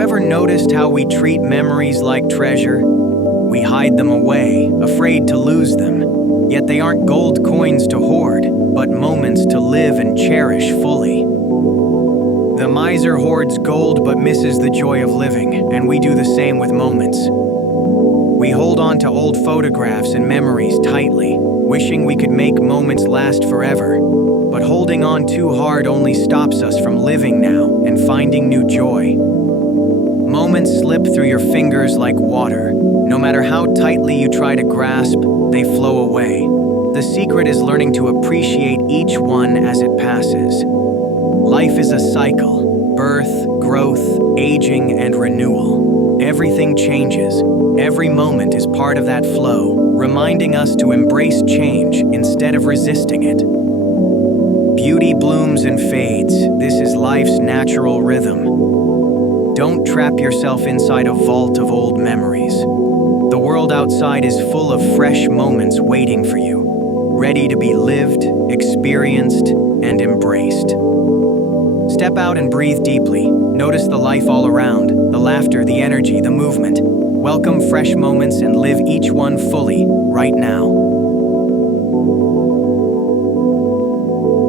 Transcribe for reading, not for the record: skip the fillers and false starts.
you ever noticed how we treat memories like treasure? We hide them away, afraid to lose them. Yet they aren't gold coins to hoard, but moments to live and cherish fully. The miser hoards gold but misses the joy of living, and we do the same with moments. We hold on to old photographs and memories tightly, wishing we could make moments last forever. But holding on too hard only stops us from living now and finding new joy. Moments slip through your fingers like water. No matter how tightly you try to grasp, they flow away. The secret is learning to appreciate each one as it passes. Life is a cycle: birth, growth, aging, and renewal. Everything changes. Every moment is part of that flow, reminding us to embrace change instead of resisting it. Beauty blooms and fades. This is life's natural rhythm. Don't trap yourself inside a vault of old memories. The world outside is full of fresh moments waiting for you, ready to be lived, experienced, and embraced. Step out and breathe deeply. Notice the life all around, the laughter, the energy, the movement. Welcome fresh moments and live each one fully, right now.